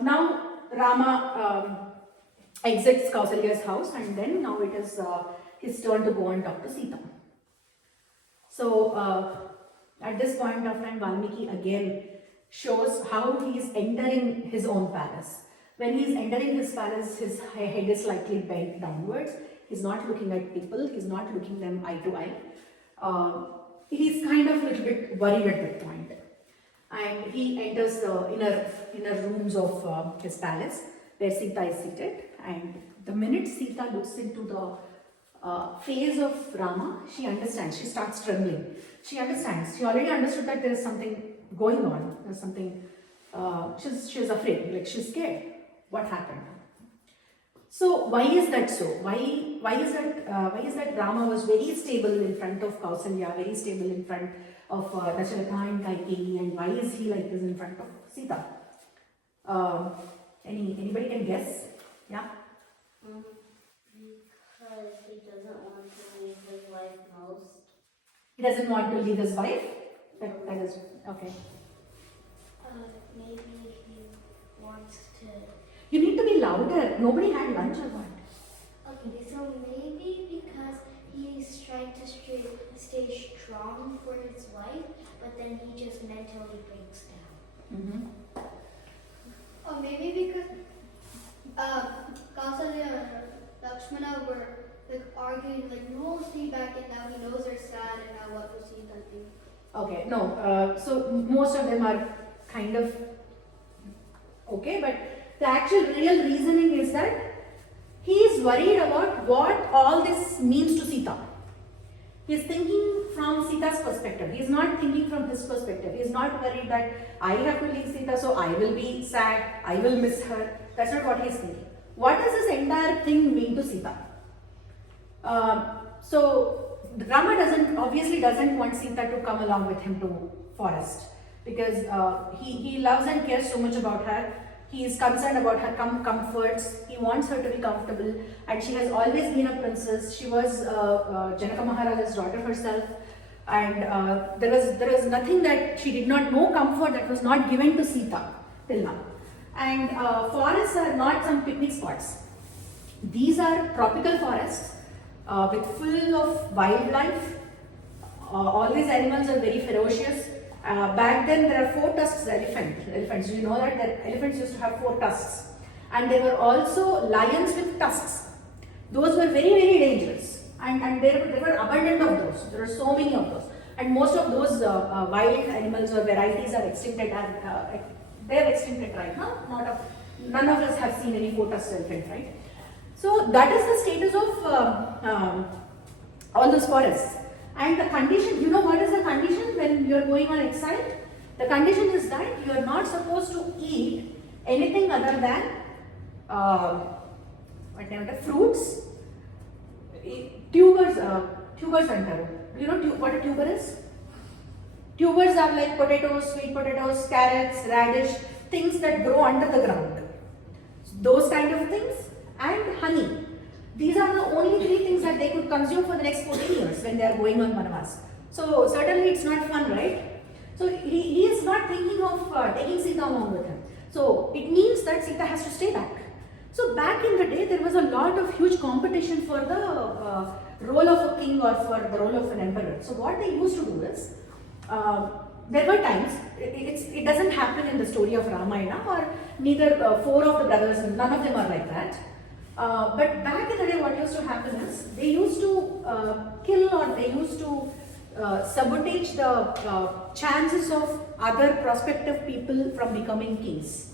Now Rama exits Kausalya's house, and then now it is his turn to go and talk to Sita. So at this point of time, Valmiki again shows how he is entering his own palace. When he is entering his palace, his head is slightly bent downwards. He's not looking at people. He's not looking them eye to eye. He's kind of a little bit worried at that point. And he enters the inner rooms of his palace where Sita is seated. And the minute Sita looks into the face of Rama, she understands. She starts trembling. She understands. She already understood that there is something going on. There's something. She's afraid. Like she's scared. What happened? So why is that so? Why is that Rama was very stable in front of Kausalya, very stable in front of Dasharatha and Kaikeyi, and why is he like this in front of Sita? Anybody can guess? Yeah. Because he doesn't want to leave his wife most. He doesn't want to leave his wife. That is okay. Maybe he wants to. You need to be louder. Nobody had lunch or what? Okay, so maybe because he's trying to stay strong for his wife, but then he just mentally breaks down. Or maybe because Kausalya and Lakshmana were like arguing, like no, stay back, and now he knows they're sad, and now what will Sita do? Okay, no. So most of them are kind of okay, but the actual real reasoning is that he is worried about what all this means to Sita. He is thinking from Sita's perspective. He is not thinking from his perspective. He is not worried that I have to leave Sita, so I will be sad, I will miss her. That's not what he is thinking. What does this entire thing mean to Sita? So Rama obviously doesn't want Sita to come along with him to forest, because he loves and cares so much about her. He is concerned about her comforts. He wants her to be comfortable, and she has always been a princess. She was Janaka Maharaja's daughter herself, and there was nothing that she did not know comfort that was not given to Sita till now. And forests are not some picnic spots. These are tropical forests with full of wildlife. All these animals are very ferocious. Back then there are 4 tusks elephants. You know that elephants used to have 4 tusks. And there were also lions with tusks. Those were very, very dangerous. And there were abundant of those. There are so many of those. And most of those wild animals or varieties are extincted. They are extincted right now. None of us have seen any 4-tusked elephant, right? So that is the status of all those forests. And the condition, you know what is the condition when you are going on exile? The condition is that you are not supposed to eat anything other than fruits, tubers antaru. You know what a tuber is? Tubers are like potatoes, sweet potatoes, carrots, radish, things that grow under the ground. Those kind of things, and honey. These are the only 3 things that they could consume for the next 14 years when they are going on Vanavas. So certainly it's not fun, right? So he is not thinking of taking Sita along with him. So it means that Sita has to stay back. So back in the day, there was a lot of huge competition for the role of a king or for the role of an emperor. So what they used to do is, there were times, it doesn't happen in the story of Ramayana, or neither 4 of the brothers, none of them are like that. But back in the day, what used to happen is, they used to kill, or they used to sabotage the chances of other prospective people from becoming kings.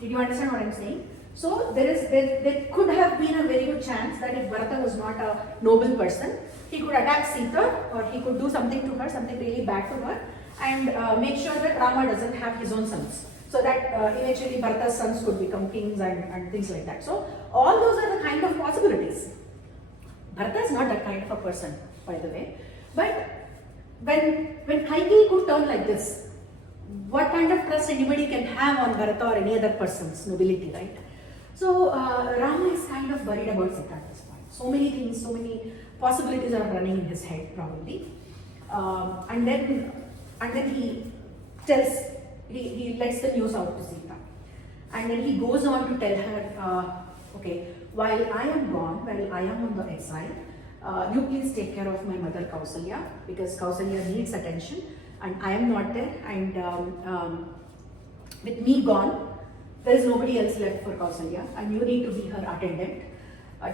Did you understand what I'm saying? So there could have been a very good chance that if Bharata was not a noble person, he could attack Sita, or he could do something to her, something really bad to her, and make sure that Rama doesn't have his own sons. So that eventually Bharata's sons could become kings and things like that. So all those are the kind of possibilities. Bharata is not that kind of a person, by the way. But when Kaikeyi could turn like this, what kind of trust anybody can have on Bharata or any other person's nobility, right? So Rama is kind of worried about Sita at this point. So many things, so many possibilities are running in his head probably. And then he lets the news out to Sita. And then he goes on to tell her, okay, while I am gone, while I am on the exile, you please take care of my mother Kausalya, because Kausalya needs attention and I am not there, and with me gone, there is nobody else left for Kausalya, and you need to be her attendant.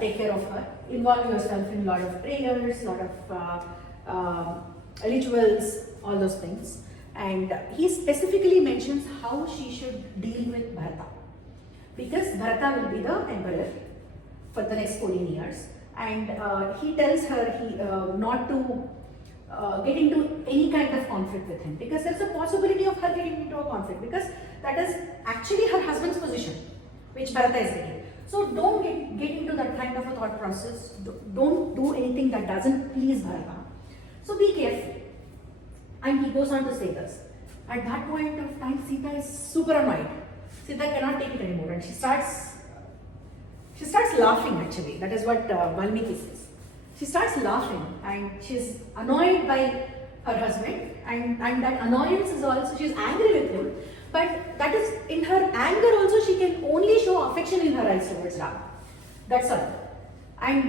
Take care of her, involve yourself in a lot of prayers, lot of rituals, all those things. And he specifically mentions how she should deal with Bharata, because Bharata will be the emperor for the next 14 years, and he tells her not to get into any kind of conflict with him, because there's a possibility of her getting into a conflict, because that is actually her husband's position, which Bharata is getting. So don't get into that kind of a thought process. Don't do anything that doesn't please Bharata. So be careful. And he goes on to say this. At that point of time, Seetha is super annoyed. Seetha cannot take it anymore, and she starts laughing actually. That is what Valmiki says. She starts laughing, and she's annoyed by her husband, and that annoyance is also, she's angry with him. But that is, in her anger also, she can only show affection in her eyes towards Rama. That's all. And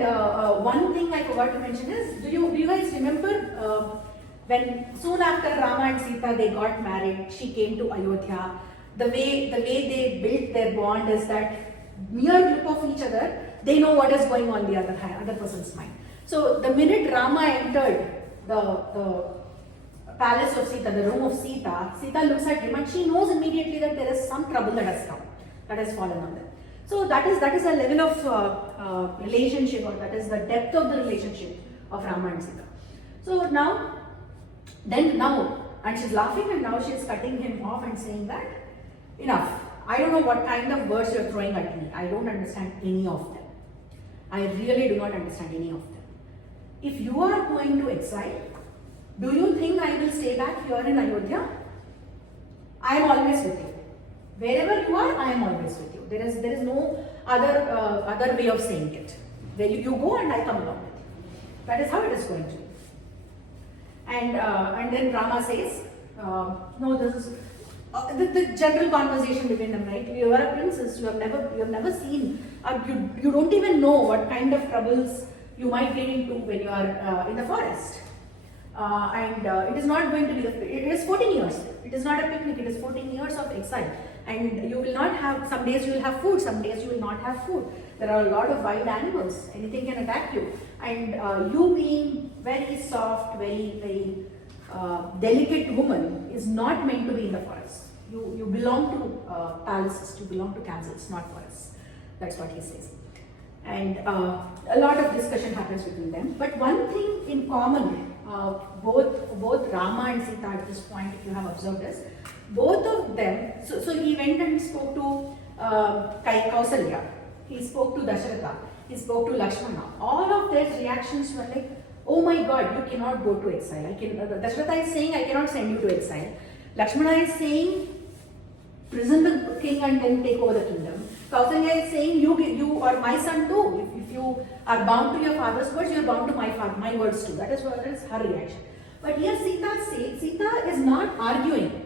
one thing I forgot to mention is, do you guys remember when soon after Rama and Seetha they got married, she came to Ayodhya. The way they built their bond is that mere look of each other, they know what is going on in the other person's mind. So the minute Rama entered the palace of Seetha, the room of Seetha, Seetha looks at him and she knows immediately that there is some trouble that has come, that has fallen on them. So that is a level of relationship, or that is the depth of the relationship of Rama and Seetha. So now, and she's laughing, and now she's cutting him off and saying that, enough. I don't know what kind of words you're throwing at me. I don't understand any of them. I really do not understand any of them. If you are going to exile, do you think I will stay back here in Ayodhya? I am always with you. Wherever you are, I am always with you. There is no other way of saying it. Where you go and I come along with you. That is how it is going to be. And then Rama says, no, this is the general conversation between them, right? You are a princess. You have never seen. You don't even know what kind of troubles you might get into when you are in the forest. It is not going to be, it is 14 years. It is not a picnic, it is 14 years of exile. And you will not have, some days you will have food, some days you will not have food. There are a lot of wild animals, anything can attack you. And you being very soft, very delicate woman is not meant to be in the forest. You belong to palaces, you belong to castles, not forests. That's what he says. And a lot of discussion happens between them. But one thing in common, both Rama and Seetha at this point, if you have observed this, both of them, so he went and spoke to Kausalya, he spoke to Dasharatha, he spoke to Lakshmana. All of their reactions were like, oh my God, you cannot go to exile. Dasharatha is saying, I cannot send you to exile. Lakshmana is saying, prison the king and then take over the kingdom. Kausalya is saying, you are my son too. If you are bound to your father's words, you are bound to my words too. That is her reaction. But here Seetha is not arguing.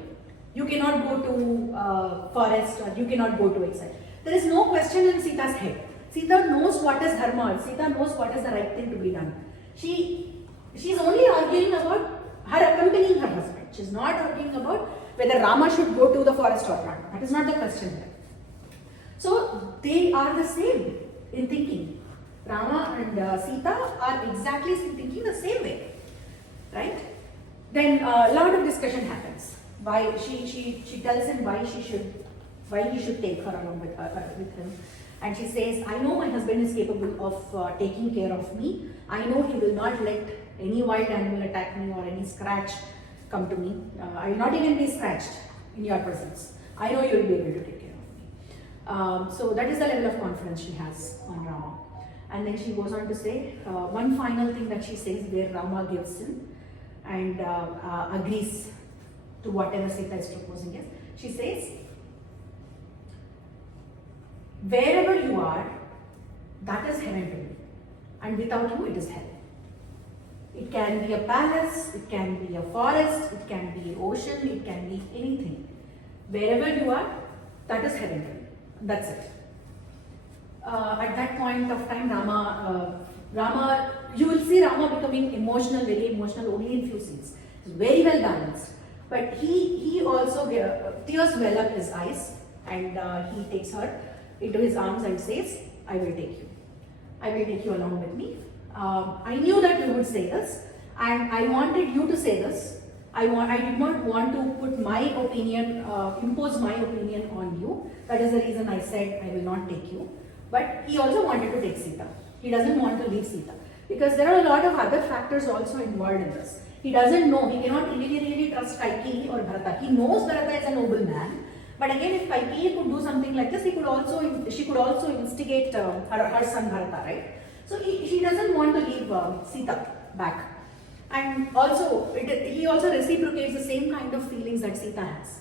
You cannot go to forest, or you cannot go to exile. There is no question in Seetha's head. Seetha knows what is dharma. Seetha knows what is the right thing to be done. She is only arguing about her accompanying her husband. She is not arguing about whether Rama should go to the forest or not. That is not the question here. So they are the same in thinking. Rama and Seetha are exactly thinking the same way, right? Then a lot of discussion happens. Why she tells him why he should take her along with him, and she says, I know my husband is capable of taking care of me. I know he will not let any wild animal attack me or any scratch come to me. I will not even be scratched in your presence. I know you will be able to take care of me. So that is the level of confidence she has on Rama. And then she goes on to say one final thing that she says, where Rama gives in and agrees to whatever Seetha is proposing is. She says, wherever you are, that is heaven to me, and without you it is hell. It can be a palace, it can be a forest, it can be ocean, it can be anything. Wherever you are, that is heaven to me. That's it. At that point of time, Rama, you will see Rama becoming emotional, very emotional only in few scenes. He's very well balanced. But he also, tears well up his eyes, and he takes her into his arms and says, I will take you. I will take you along with me. I knew that you would say this, and I wanted you to say this. I did not want to put my opinion, impose my opinion on you. That is the reason I said I will not take you. But he also wanted to take Seetha. He doesn't want to leave Seetha. Because there are a lot of other factors also involved in this. He doesn't know, he cannot really trust Kaikeyi or Bharata. He knows Bharata is a noble man. But again, if Kaikeyi could do something like this, she could also instigate her son Bharata, right? So he doesn't want to leave Seetha back. And also, he also reciprocates the same kind of feelings that Seetha has.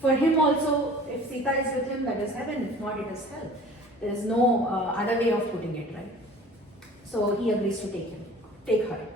For him also, if Seetha is with him, that is heaven. If not, it is hell. There is no other way of putting it, right? So he agrees to take her.